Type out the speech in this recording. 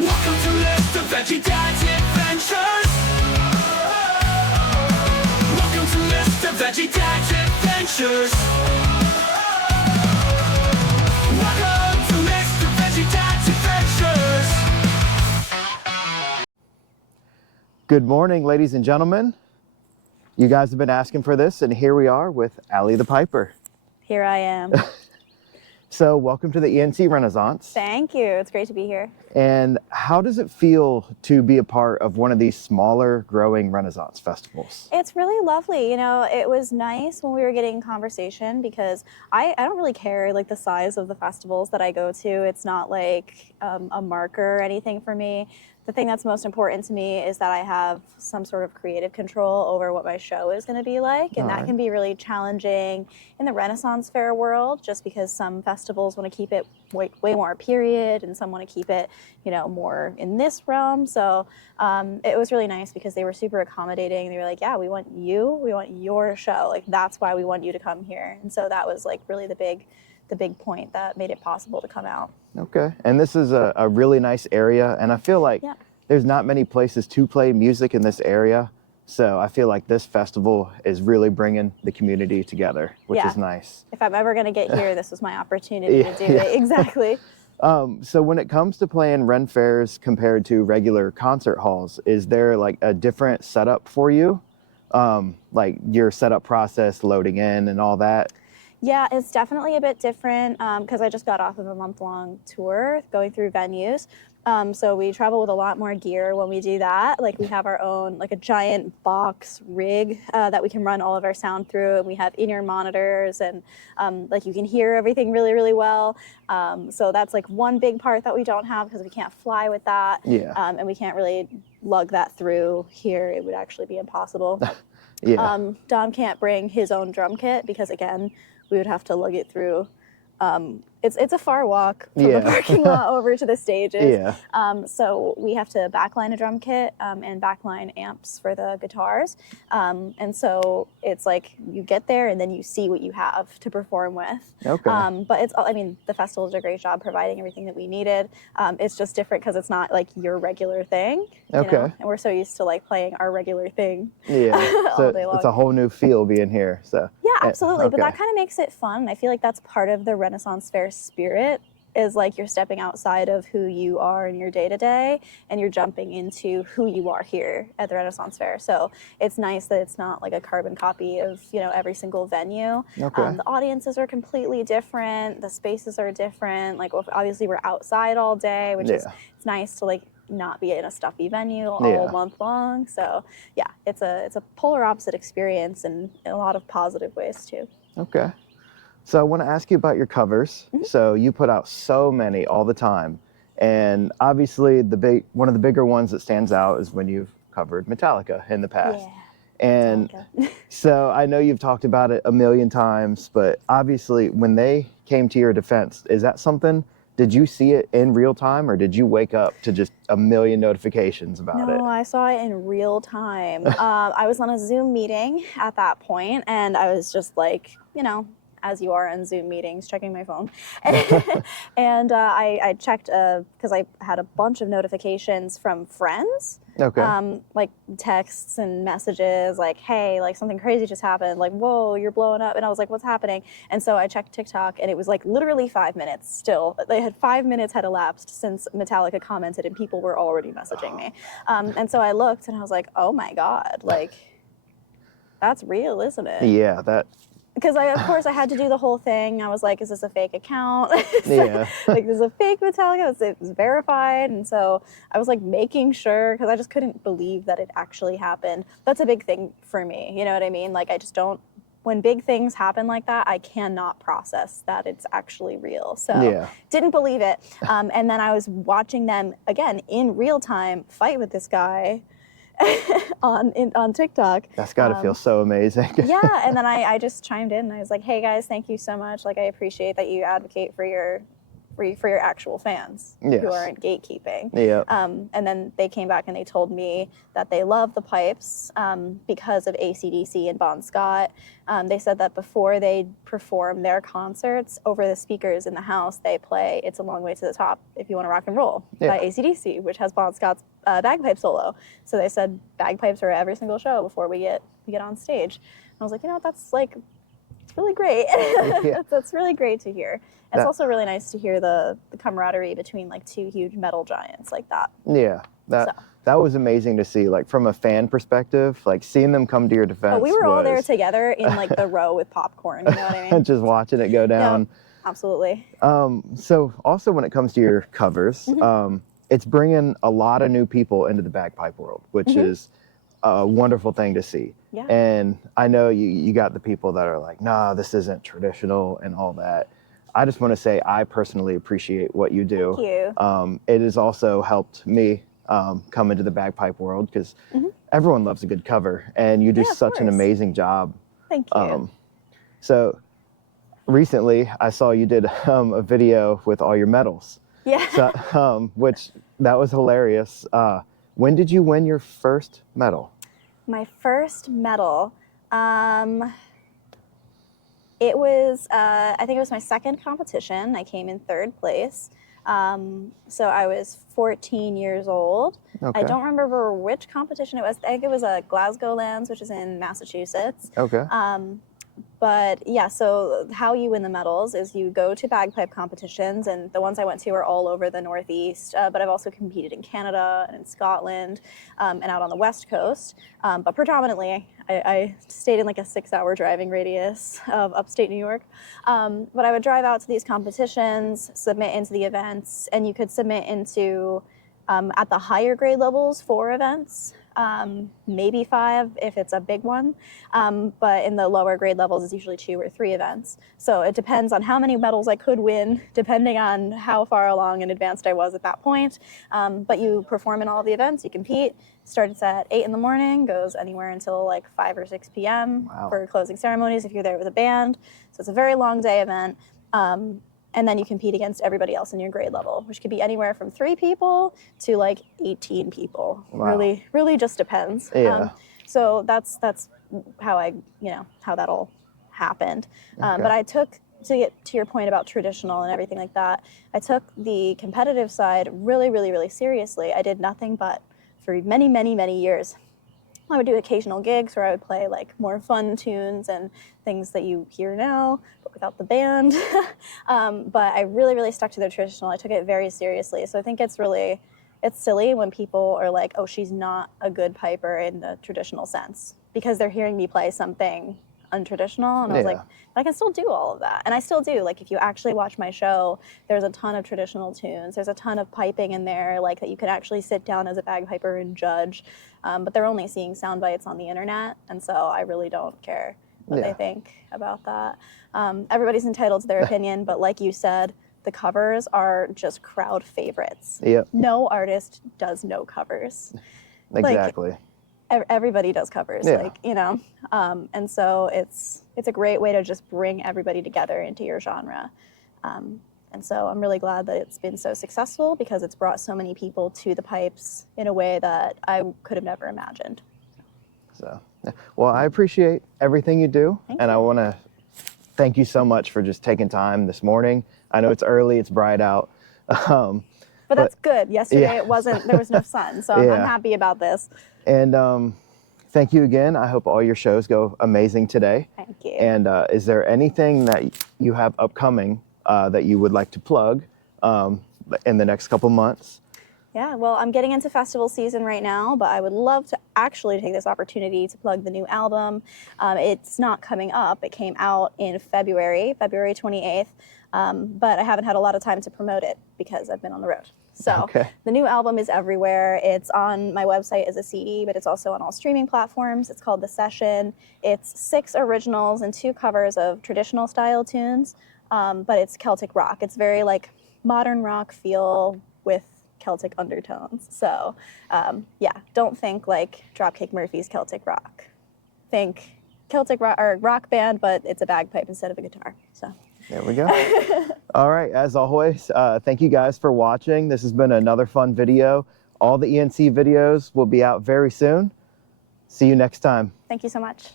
Welcome to Mr.veggiedad's adventures. Welcome to Mr.veggiedad's adventures. Welcome to Mr.veggiedad's adventures. Good morning, ladies and gentlemen. You guys have been asking for this, and here we are with Allie the Piper. Here I am. So welcome to the ENC Renaissance. Thank you. It's great to be here. And how does it feel to be a part of one of these smaller, growing Renaissance festivals? It's really lovely. You know, it was nice when we were getting conversation because I don't really care like the size of the festivals that I go to. It's not like a marker or anything for me. The thing that's most important to me is that I have some sort of creative control over what my show is going to be like. And that can be really challenging in the Renaissance Fair world, just because some festivals want to keep it way more period and some want to keep it, you know, more in this realm. So it was really nice because they were super accommodating. They were like, yeah, we want your show. Like, that's why we want you to come here. And so that was like really the big point that made it possible to come out. Okay. And this is a really nice area. And I feel like there's not many places to play music in this area. So I feel like this festival is really bringing the community together, which is nice. If I'm ever going to get here, this was my opportunity to do it. Exactly. So when it comes to playing Ren fairs compared to regular concert halls, is there like a different setup for you? Like your setup process, loading in and all that? Yeah, it's definitely a bit different because I just got off of a month-long tour going through venues. So we travel with a lot more gear when we do that. Like we have our own, like a giant box rig that we can run all of our sound through, and we have in-ear monitors, and like you can hear everything really, really well. So that's like one big part that we don't have because we can't fly with that. Yeah. And we can't really lug that through here. It would actually be impossible. Dom can't bring his own drum kit because, again, we would have to lug it through. It's a far walk from the parking lot over to the stages. So we have to backline a drum kit and backline amps for the guitars. And so it's like you get there and then you see what you have to perform with. Okay. But I mean, the festival did a great job providing everything that we needed. It's just different because it's not like your regular thing. You know? And we're so used to like playing our regular thing. So all day long. It's a whole new feel being here. So yeah, absolutely. But that kind of makes it fun. I feel like that's part of the Renaissance Fair spirit, is like you're stepping outside of who you are in your day-to-day and you're jumping into who you are here at the Renaissance Fair. So it's nice that it's not like a carbon copy of, you know, every single venue. The audiences are completely different. The spaces are different. Like obviously we're outside all day, which is, it's nice to like not be in a stuffy venue all month long. So yeah, it's a polar opposite experience in a lot of positive ways too. Okay. So I want to ask you about your covers. So you put out so many all the time. And obviously one of the bigger ones that stands out is when you've covered Metallica in the past. And so I know you've talked about it a million times, but obviously when they came to your defense, is that something, did you see it in real time or did you wake up to just a million notifications about it? No, I saw it in real time. I was on a Zoom meeting at that point and I was just like, you know, as you are on Zoom meetings, checking my phone. And I checked, because I had a bunch of notifications from friends. Like texts and messages like, hey, like something crazy just happened. Like, whoa, you're blowing up. And I was like, what's happening? And so I checked TikTok and it was like literally 5 minutes still. They had 5 minutes had elapsed since Metallica commented and people were already messaging me. And so I looked and I was like, oh my God, like that's real, isn't it? Yeah, because of course I had to do the whole thing. I was like, is this a fake account? Like, this is a fake Metallica. It was verified. And so I was like making sure, because I just couldn't believe that it actually happened. That's a big thing for me. You know what I mean? Like I just don't, when big things happen like that, I cannot process that it's actually real. So didn't believe it. And then I was watching them, again, in real time, fight with this guy on TikTok. That's got to feel so amazing. Yeah, and then I just chimed in and I was like, hey guys, thank you so much. Like I appreciate that you advocate for your for your actual fans Yes. who aren't gatekeeping. Yeah. And then they came back and they told me that they love the pipes because of AC/DC and Bon Scott. They said that before they perform their concerts, over the speakers in the house, they play "It's a Long Way to the Top" if you want to rock and roll by AC/DC, which has Bon Scott's bagpipe solo. So they said bagpipes are at every single show before we get on stage. And I was like, you know what, that's like, it's really great. That's really great to hear. It's also really nice to hear the camaraderie between like two huge metal giants like that. Yeah, that was amazing to see. Like from a fan perspective, like seeing them come to your defense. But we were all there together in like the row with popcorn. You know what I mean? Just watching it go down. Yeah, absolutely. So also when it comes to your covers, it's bringing a lot of new people into the bagpipe world, which is a wonderful thing to see. Yeah. And I know you got the people that are like, nah, this isn't traditional and all that. I just want to say I personally appreciate what you do. Thank you. It has also helped me come into the bagpipe world because everyone loves a good cover, and you do such an amazing job. Thank you. So recently I saw you did a video with all your medals. Yeah. So, which that was hilarious. When did you win your first medal? My first medal. It was, I think it was my second competition. I came in third place. So I was 14 years old. Okay. I don't remember which competition it was. I think it was a Glasgow Lands, which is in Massachusetts. Okay. But yeah, so how you win the medals is you go to bagpipe competitions, and the ones I went to are all over the Northeast, but I've also competed in Canada and in Scotland and out on the West Coast. But predominantly, I stayed in like a 6-hour driving radius of upstate New York. But I would drive out to these competitions, submit into the events, and you could submit into, at the higher grade levels, 4 events. Maybe 5 if it's a big one, but in the lower grade levels it's usually 2 or 3 events. So it depends on how many medals I could win, depending on how far along and advanced I was at that point. But you perform in all the events, you compete. Starts at 8 in the morning, goes anywhere until like 5 or 6 p.m. for closing ceremonies if you're there with a band. So it's a very long day event. And then you compete against everybody else in your grade level, which could be anywhere from 3 people to like 18 people. Wow. Really just depends. Yeah. So that's how how that all happened. Okay. But I took, to get to your point about traditional and everything like that, I took the competitive side really seriously. I did nothing but, for many years, I would do occasional gigs where I would play like more fun tunes and things that you hear now, but without the band. But I really stuck to the traditional. I took it very seriously. So I think it's silly when people are like, oh, she's not a good piper in the traditional sense, because they're hearing me play something untraditional. And I was like, but I can still do all of that. And I still do. Like if you actually watch my show, there's a ton of traditional tunes. There's a ton of piping in there, like that you can actually sit down as a bagpiper and judge. But they're only seeing sound bites on the internet. And so I really don't care what they think about that. Everybody's entitled to their opinion, but like you said, the covers are just crowd favorites. Yep. No artist does no covers. Exactly. Everybody does covers, and so it's a great way to just bring everybody together into your genre. And so I'm really glad that it's been so successful, because it's brought so many people to the pipes in a way that I could have never imagined. So, well, I appreciate everything you do. Thank you. I want to thank you so much for just taking time this morning. I know it's early, it's bright out. But that's good. Yesterday there was no sun, so I'm happy about this. And thank you again. I hope all your shows go amazing today. Thank you. And is there anything that you have upcoming that you would like to plug in the next couple months? Yeah, well, I'm getting into festival season right now, but I would love to actually take this opportunity to plug the new album. It's not coming up. It came out in February 28th, but I haven't had a lot of time to promote it because I've been on the road. So the new album is everywhere. It's on my website as a CD, but it's also on all streaming platforms. It's called The Session. It's 6 originals and 2 covers of traditional style tunes, but it's Celtic rock. It's very like modern rock feel with Celtic undertones. So don't think like Dropkick Murphys Celtic rock. Think Celtic rock or rock band, but it's a bagpipe instead of a guitar. So There we go. All right, as always, thank you guys for watching. This has been another fun video. All the ENC videos will be out very soon. See you next time. Thank you so much.